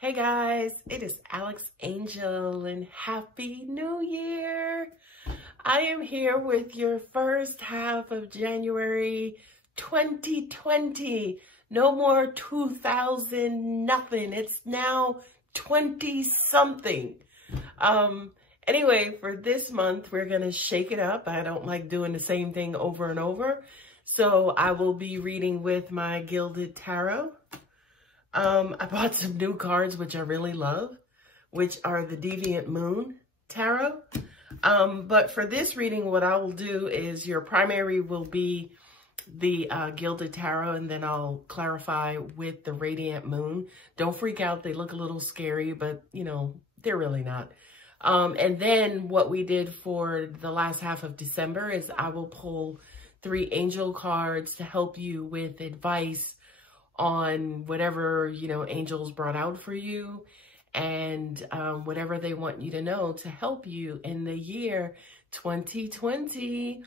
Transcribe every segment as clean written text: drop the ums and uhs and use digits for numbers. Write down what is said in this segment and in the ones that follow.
Hey guys, it is Alex Angel and Happy New Year. I am here with your first half of January 2020. No more 2000 nothing. It's now 20 something. Anyway, for this month, we're going to shake it up. I don't like doing the same thing over and over. So I will be reading with my Gilded Tarot. I bought some new cards, which I really love, which are the Deviant Moon Tarot. But for this reading, what I will do is your primary will be the Gilded Tarot, and then I'll clarify with the Radiant Moon. Don't freak out. They look a little scary, but, you know, they're really not. And then what we did for the last half of December is I will pull 3 angel cards to help you with advice on whatever, you know, angels brought out for you and whatever they want you to know to help you in the year 2020.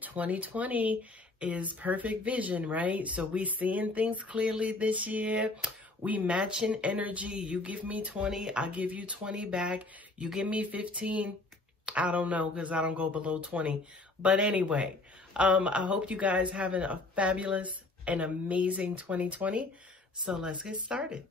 2020 is perfect vision, right? So we seeing things clearly this year. We matching energy. You give me 20, I give you 20 back. You give me 15. I don't know because I don't go below 20. But anyway, I hope you guys having a fabulous an amazing 2020. So let's get started.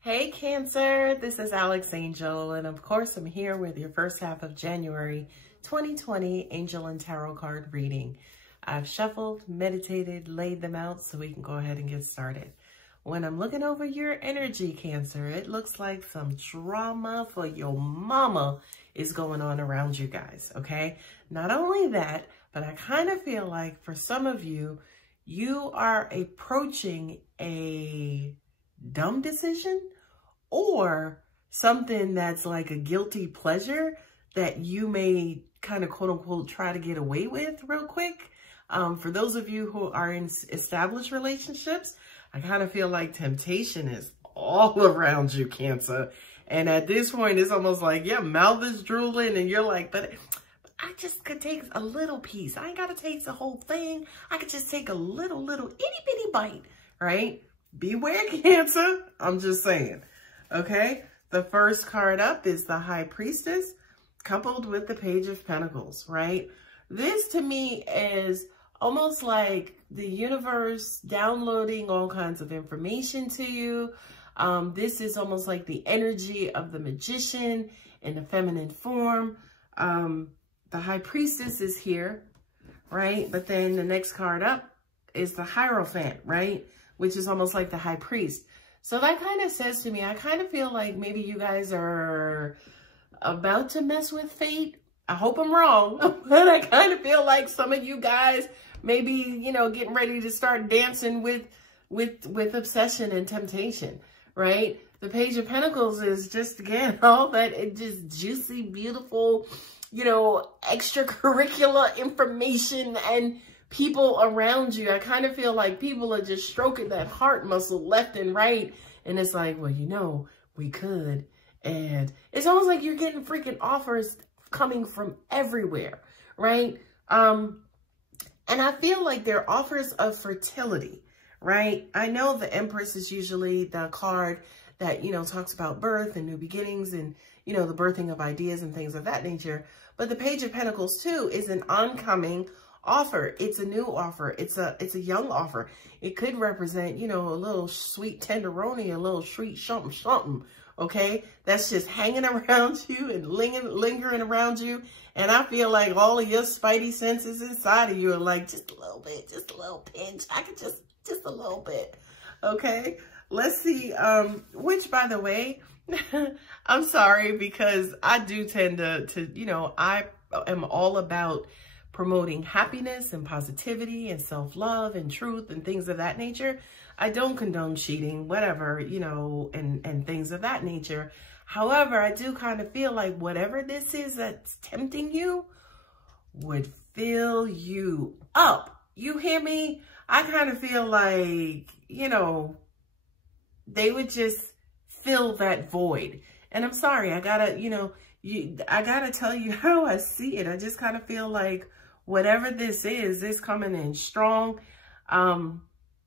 Hey Cancer, this is Alex Angel, and of course I'm here with your first half of January 2020 Angel and Tarot card reading. I've shuffled, meditated, laid them out so we can go ahead and get started. When I'm looking over your energy, Cancer, it looks like some drama for your mama is going on around you guys, okay? Not only that, but I kind of feel like for some of you, you are approaching a dumb decision or something that's like a guilty pleasure that you may kind of quote unquote try to get away with real quick. For those of you who are in established relationships, I kind of feel like temptation is all around you, Cancer. And at this point, it's almost like your mouth is drooling and you're like, but I just could take a little piece. I ain't got to taste the whole thing. I could just take a little itty bitty bite, right? Beware, Cancer. I'm just saying. Okay. The first card up is the High Priestess coupled with the Page of Pentacles, right? This to me is almost like the universe downloading all kinds of information to you. This is almost like the energy of the magician in a feminine form. The High Priestess is here, right? But then the next card up is the Hierophant, right? Which is almost like the High Priest. So that kind of says to me, I kind of feel like maybe you guys are about to mess with fate. I hope I'm wrong, but I kind of feel like some of you guys maybe, you know, getting ready to start dancing with obsession and temptation, right? The Page of Pentacles is just, again, all that just juicy, beautiful, you know, extracurricular information and people around you. I kind of feel like people are just stroking that heart muscle left and right. And it's like, well, you know, we could. And it's almost like you're getting freaking offers coming from everywhere, right? And I feel like they're offers of fertility, right? I know the Empress is usually the card that, you know, talks about birth and new beginnings and, you know, the birthing of ideas and things of that nature. But the Page of Pentacles too is an oncoming offer. It's a new offer. It's a young offer. It could represent, you know, a little sweet tenderoni, a little sweet something, okay? That's just hanging around you and lingering around you. And I feel like all of your spidey senses inside of you are like, just a little bit, just a little pinch. I could just a little bit, okay? Let's see, which, by the way, I'm sorry because I do tend to, you know, I am all about promoting happiness and positivity and self-love and truth and things of that nature. I don't condone cheating, whatever, you know, and things of that nature. However, I do kind of feel like whatever this is that's tempting you would fill you up. You hear me? I kind of feel like, you know, they would just fill that void. And I'm sorry, I gotta, you know, I gotta tell you how I see it. I just kind of feel like whatever this is coming in strong.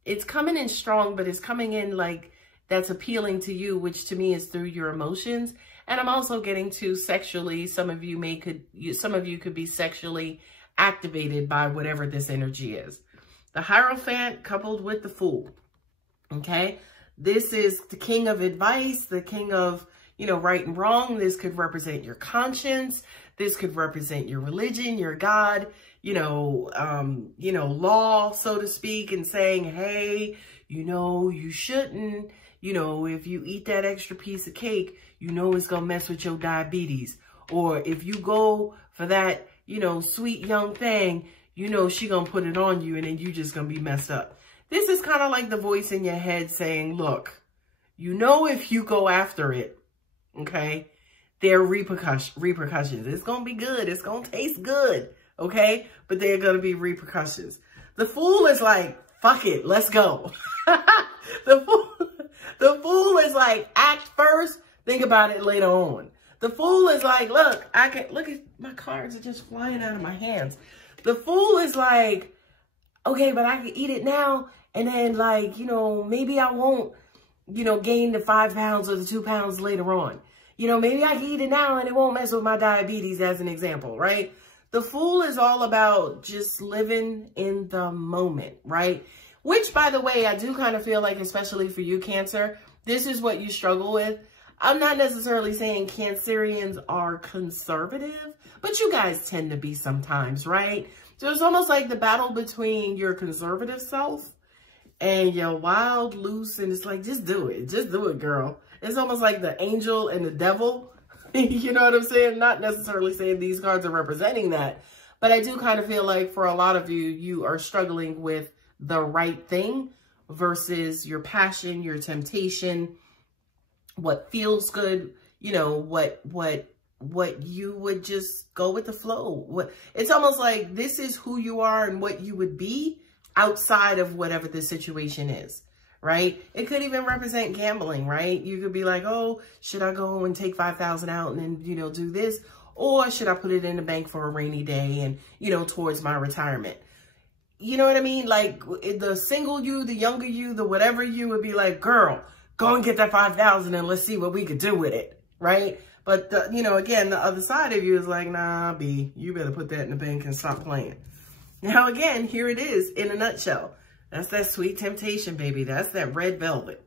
It's coming in strong, but it's coming in like that's appealing to you, which to me is through your emotions. And I'm also getting to sexually. Some of you could be sexually activated by whatever this energy is. The Hierophant coupled with the Fool. Okay. This is the king of advice, the king of, right and wrong. This could represent your conscience. This could represent your religion, your God, law, so to speak, and saying, hey, you shouldn't, if you eat that extra piece of cake, it's going to mess with your diabetes. Or if you go for that, sweet young thing, she going to put it on you and then you just going to be messed up. This is kind of like the voice in your head saying, look, if you go after it, okay, there are repercussions. It's going to be good. It's going to taste good, okay? But there are going to be repercussions. The Fool is like, fuck it, let's go. The Fool is like, act first, think about it later on. The Fool is like, look at my cards are just flying out of my hands. The Fool is like, okay, but I can eat it now. And then maybe I won't, gain the 5 pounds or the 2 pounds later on. Maybe I can eat it now and it won't mess with my diabetes as an example, right? The Fool is all about just living in the moment, right? Which, by the way, I do kind of feel like, especially for you, Cancer, this is what you struggle with. I'm not necessarily saying Cancerians are conservative, but you guys tend to be sometimes, right? So it's almost like the battle between your conservative self and your wild, loose, and it's like, just do it. Just do it, girl. It's almost like the angel and the devil. You know what I'm saying? Not necessarily saying these cards are representing that, but I do kind of feel like for a lot of you, you are struggling with the right thing versus your passion, your temptation, what feels good, what you would just go with the flow. It's almost like this is who you are and what you would be outside of whatever the situation is, right? It could even represent gambling, right? You could be like, oh, should I go and take 5,000 out and then, do this? Or should I put it in the bank for a rainy day and, towards my retirement? You know what I mean? Like the single you, the younger you, the whatever you would be like, girl, go and get that 5,000 and let's see what we could do with it, right? But, again, the other side of you is like, nah, B, you better put that in the bank and stop playing. Now, again, here it is in a nutshell. That's that sweet temptation, baby. That's that red velvet.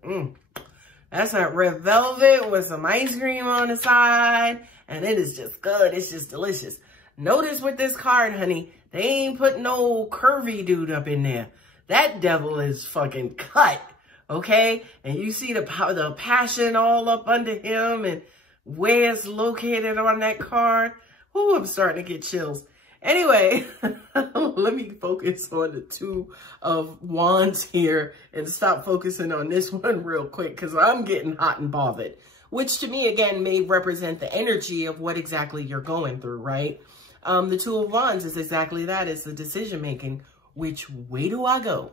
That's that red velvet with some ice cream on the side. And it is just good. It's just delicious. Notice with this card, honey, they ain't put no curvy dude up in there. That devil is fucking cut, okay? And you see the passion all up under him and where it's located on that card. Ooh, I'm starting to get chills. Anyway, let me focus on the 2 of Wands here and stop focusing on this one real quick because I'm getting hot and bothered, which to me, again, may represent the energy of what exactly you're going through, right? The 2 of Wands is exactly that. It's the decision making. Which way do I go?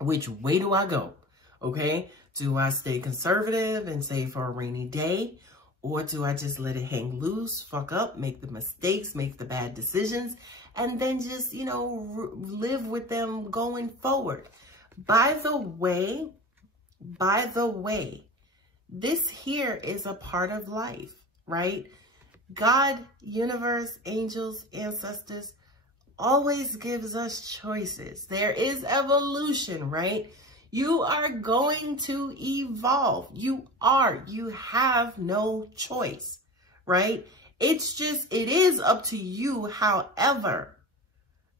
Which way do I go? Okay. Do I stay conservative and save for a rainy day? Or do I just let it hang loose, fuck up, make the mistakes, make the bad decisions, and then just, live with them going forward? By the way, this here is a part of life, right? God, universe, angels, ancestors always gives us choices. There is evolution, right? You are going to evolve. You have no choice, right? It is up to you, however,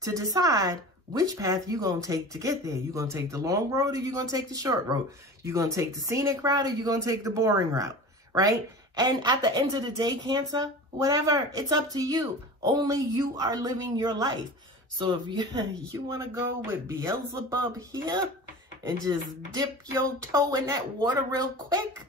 to decide which path you're going to take to get there. You're going to take the long road or you're going to take the short road. You're going to take the scenic route or you're going to take the boring route, right? And at the end of the day, Cancer, whatever, it's up to you. Only you are living your life. So if you want to go with Beelzebub here, and just dip your toe in that water real quick.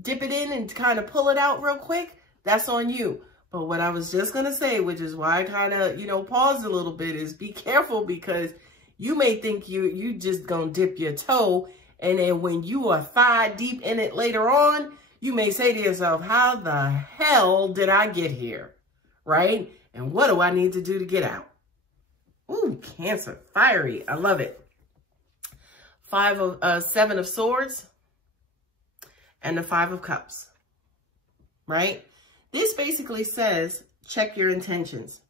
Dip it in and kind of pull it out real quick. That's on you. But what I was just going to say, which is why I kind of, paused a little bit, is be careful because you may think you just going to dip your toe. And then when you are thigh deep in it later on, you may say to yourself, how the hell did I get here? Right? And what do I need to do to get out? Ooh, Cancer, fiery. I love it. Seven of Swords, and the Five of Cups, right? This basically says, check your intentions.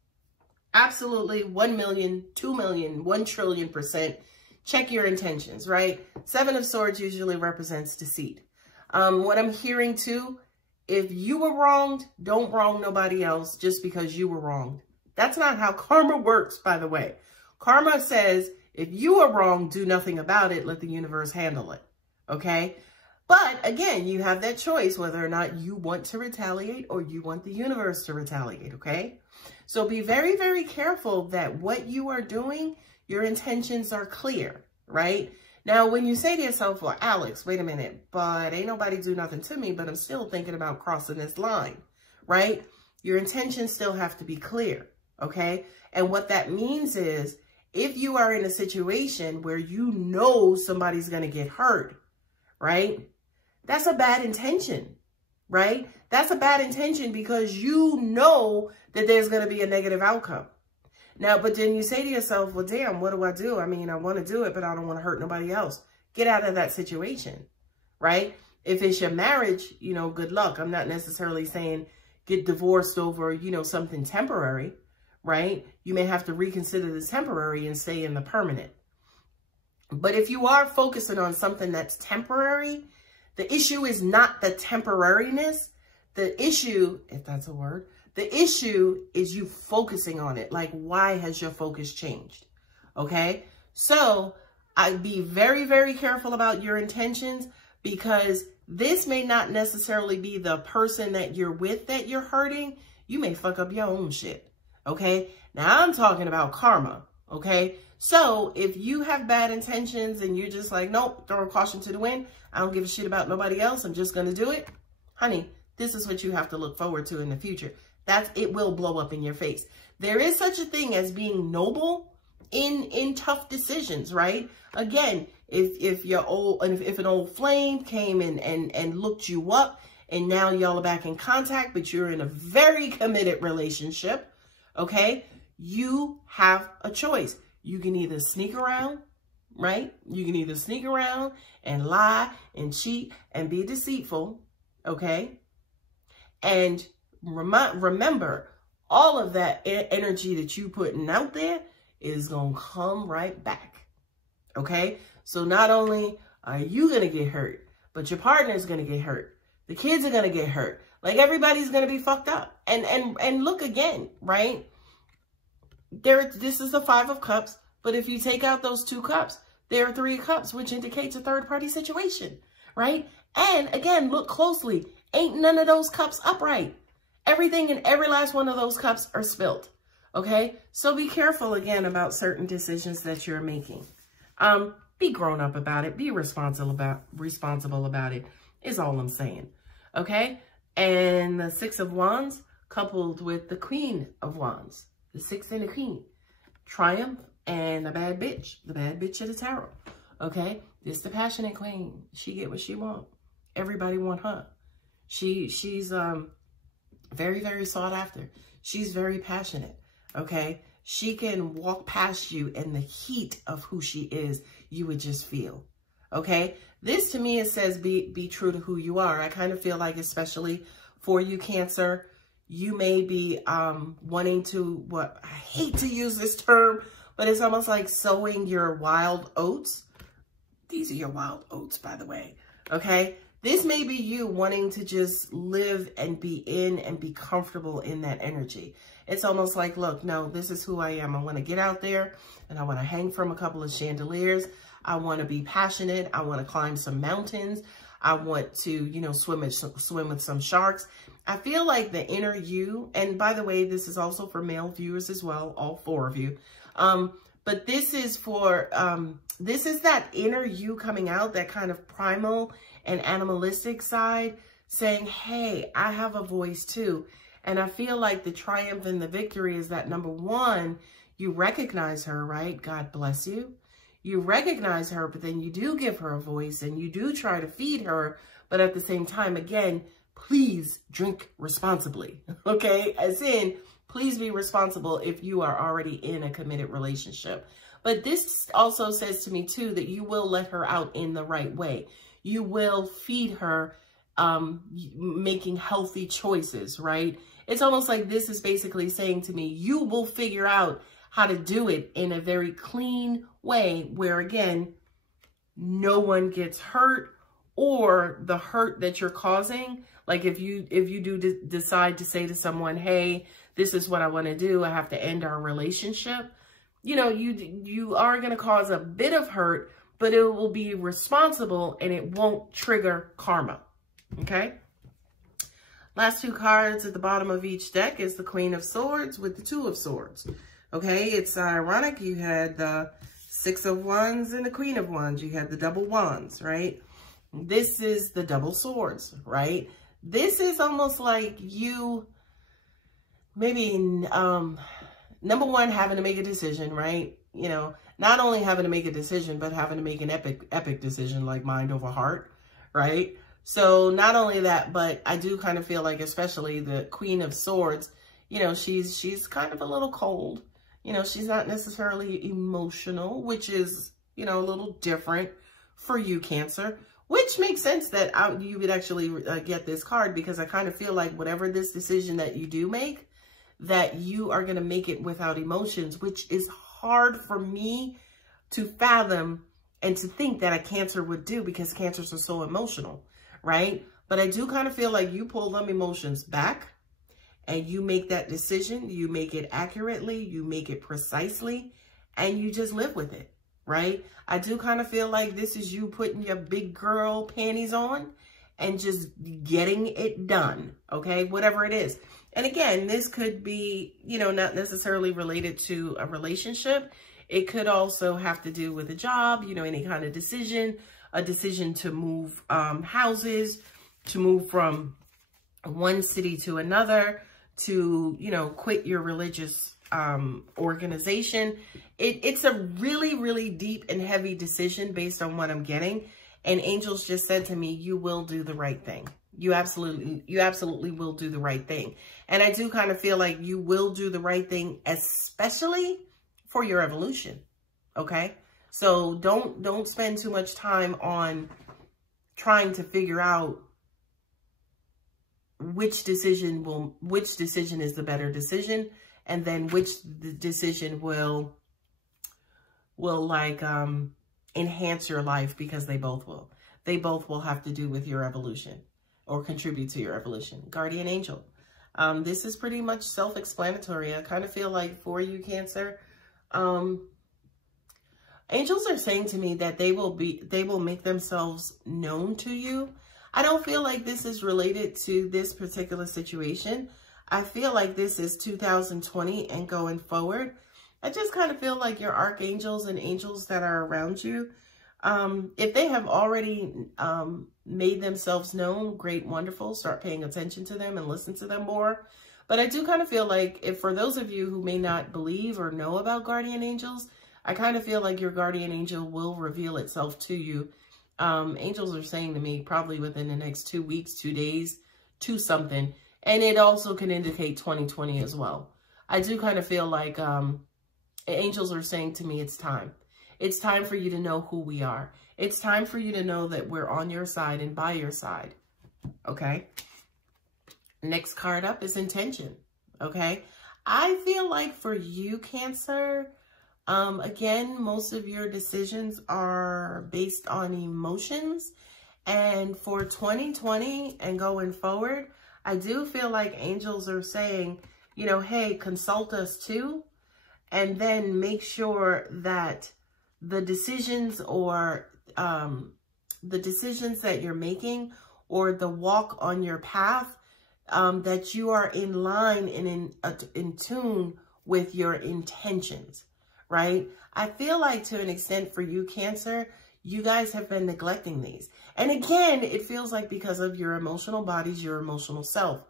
Absolutely, 1 million, 2 million, 1 trillion%. Check your intentions, right? Seven of Swords usually represents deceit. What I'm hearing too, if you were wronged, don't wrong nobody else just because you were wronged. That's not how karma works, by the way. Karma says, if you are wrong, do nothing about it. Let the universe handle it, okay? But again, you have that choice whether or not you want to retaliate or you want the universe to retaliate, okay? So be very, very careful that what you are doing, your intentions are clear, right? Now, when you say to yourself, well, Alex, wait a minute, but ain't nobody do nothing to me, but I'm still thinking about crossing this line, right? Your intentions still have to be clear, okay? And what that means is, if you are in a situation where you know somebody's going to get hurt, right? That's a bad intention, right? That's a bad intention because you know that there's going to be a negative outcome. Now, but then you say to yourself, well, damn, what do? I mean, I want to do it, but I don't want to hurt nobody else. Get out of that situation, right? If it's your marriage, you know, good luck. I'm not necessarily saying get divorced over, you know, something temporary, right? You may have to reconsider the temporary and stay in the permanent. But if you are focusing on something that's temporary, the issue is not the temporariness. The issue, if that's a word, the issue is you focusing on it. Like, why has your focus changed? Okay. So I'd be very, very careful about your intentions, because this may not necessarily be the person that you're with that you're hurting. You may fuck up your own shit. Okay. Now I'm talking about karma. Okay. So if you have bad intentions and you're just like, nope, throw caution to the wind, I don't give a shit about nobody else, I'm just going to do it. Honey, this is what you have to look forward to in the future. It will blow up in your face. There is such a thing as being noble in tough decisions, right? Again, if an old flame came and looked you up and now y'all are back in contact, but you're in a very committed relationship, okay? You have a choice. You can either sneak around, right? You can either sneak around and lie and cheat and be deceitful, okay? And remember, all of that energy that you putting out there is going to come right back, okay? So not only are you going to get hurt, but your partner is going to get hurt. The kids are going to get hurt. Like, everybody's going to be fucked up. And look again, right? This is the Five of Cups, but if you take out those 2 cups, there are 3 cups, which indicates a third-party situation, right? And again, look closely. Ain't none of those cups upright. Everything in every last one of those cups are spilled, okay? So be careful, again, about certain decisions that you're making. Be grown up about it. Be responsible about it, is all I'm saying, okay? And the 6 of Wands coupled with the Queen of Wands, the 6 and the Queen, Triumph and the bad bitch of the tarot, okay? This the passionate queen. She get what she want. Everybody want her. She's very, very sought after. She's very passionate, okay? She can walk past you and the heat of who she is, you would just feel, okay? This to me, it says be true to who you are. I kind of feel like, especially for you, Cancer, you may be wanting to, I hate to use this term, but it's almost like sowing your wild oats. These are your wild oats, by the way, okay? This may be you wanting to just live and be in and be comfortable in that energy. It's almost like, look, no, this is who I am. I want to get out there and I want to hang from a couple of chandeliers. I want to be passionate. I want to climb some mountains. I want to, you know, swim with some sharks. I feel like the inner you, and by the way, this is also for male viewers as well, all 4 of you. But this is for, this is that inner you coming out, that kind of primal and animalistic side, saying, hey, I have a voice too. And I feel like the triumph and the victory is that, number 1, you recognize her, right? God bless you. You recognize her, but then you do give her a voice and you do try to feed her. But at the same time, again, please drink responsibly, okay? As in, please be responsible if you are already in a committed relationship. But this also says to me too, that you will let her out in the right way. You will feed her, making healthy choices, right? It's almost like this is basically saying to me, you will figure out how to do it in a very clean way where, again, no one gets hurt, or the hurt that you're causing. Like if you do decide to say to someone, hey, this is what I want to do, I have to end our relationship. You know, you are going to cause a bit of hurt, but it will be responsible and it won't trigger karma. Okay. Last two cards at the bottom of each deck is the Queen of Swords with the Two of Swords. Okay. It's ironic. You had the Six of Wands and the Queen of Wands. You had the double wands, right? This is the double swords, right? This is almost like you maybe, number one, having to make a decision, right? You know, not only having to make a decision, but having to make an epic decision, like mind over heart, right? So not only that, but I do kind of feel like, especially the Queen of Swords, you know, she's kind of a little cold. You know, she's not necessarily emotional, which is, you know, a little different for you, Cancer, which makes sense that you would actually get this card, because I kind of feel like whatever this decision that you do make, that you are going to make it without emotions, which is hard for me to fathom and to think that a Cancer would do, because Cancers are so emotional, right? But I do kind of feel like you pull them emotions back and you make that decision. You make it accurately, you make it precisely, and you just live with it, right? I do kind of feel like this is you putting your big girl panties on and just getting it done, okay? Whatever it is. And again, this could be, you know, not necessarily related to a relationship. It could also have to do with a job, you know, any kind of decision, a decision to move houses, to move from one city to another, to, you know, quit your religious organization. It's a really, really deep and heavy decision based on what I'm getting. And angels just said to me, you will do the right thing. You absolutely will do the right thing. And I do kind of feel like you will do the right thing, especially for your evolution. Okay. So don't spend too much time on trying to figure out which decision is the better decision, and then which decision will like enhance your life, because they both will. They both will have to do with your evolution or contribute to your evolution. Guardian angel. This is pretty much self-explanatory. I kind of feel like for you, Cancer, angels are saying to me that they will make themselves known to you. I don't feel like this is related to this particular situation. I feel like this is 2020 and going forward. I just kind of feel like your archangels and angels that are around you, if they have already made themselves known, great, wonderful. Start paying attention to them and listen to them more. But I do kind of feel like, if for those of you who may not believe or know about guardian angels, I kind of feel like your guardian angel will reveal itself to you. Angels are saying to me probably within the next 2 weeks, 2 days, to something. And it also can indicate 2020 as well. I do kind of feel like angels are saying to me, it's time. It's time for you to know who we are. It's time for you to know that we're on your side and by your side. Okay. Next card up is intention. Okay. I feel like for you, Cancer, again, most of your decisions are based on emotions. And for 2020 and going forward, I do feel like angels are saying, you know, hey, consult us too. And then make sure that the decisions or the decisions that you're making, or the walk on your path, that you are in line and in tune with your intentions, right? I feel like to an extent for you, Cancer, you guys have been neglecting these. And again, it feels like because of your emotional bodies, your emotional self.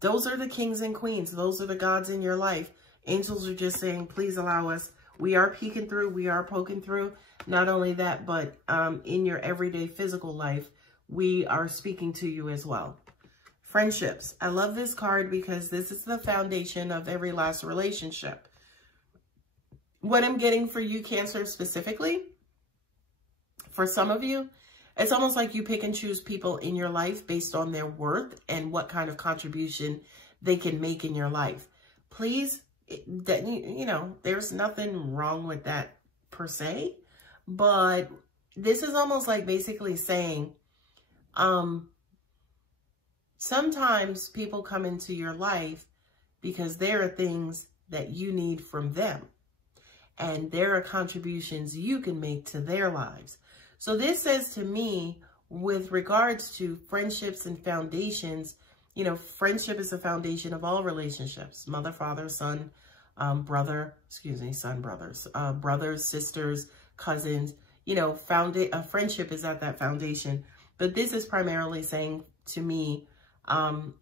Those are the kings and queens. Those are the gods in your life. Angels are just saying, please allow us. We are peeking through. We are poking through. Not only that, but in your everyday physical life, we are speaking to you as well. Friendships. I love this card because this is the foundation of every last relationship. what I'm getting for you, Cancer, specifically, for some of you, it's almost like you pick and choose people in your life based on their worth and what kind of contribution they can make in your life. Please, that, you know, there's nothing wrong with that per se, but this is almost like basically saying, sometimes people come into your life because there are things that you need from them, and there are contributions you can make to their lives. So this says to me, with regards to friendships and foundations, you know, friendship is the foundation of all relationships. Mother, father, son, brother, son, brothers, brothers, sisters, cousins, you know, friendship is at that foundation. But this is primarily saying to me,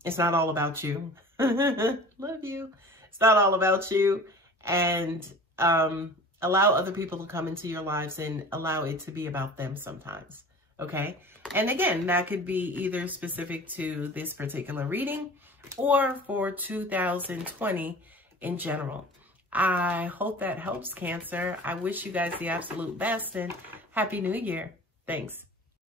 it's not all about you. Love you. It's not all about you. And allow other people to come into your lives and allow it to be about them sometimes. Okay. And again, that could be either specific to this particular reading or for 2020 in general. I hope that helps, Cancer. I wish you guys the absolute best and Happy New Year. Thanks.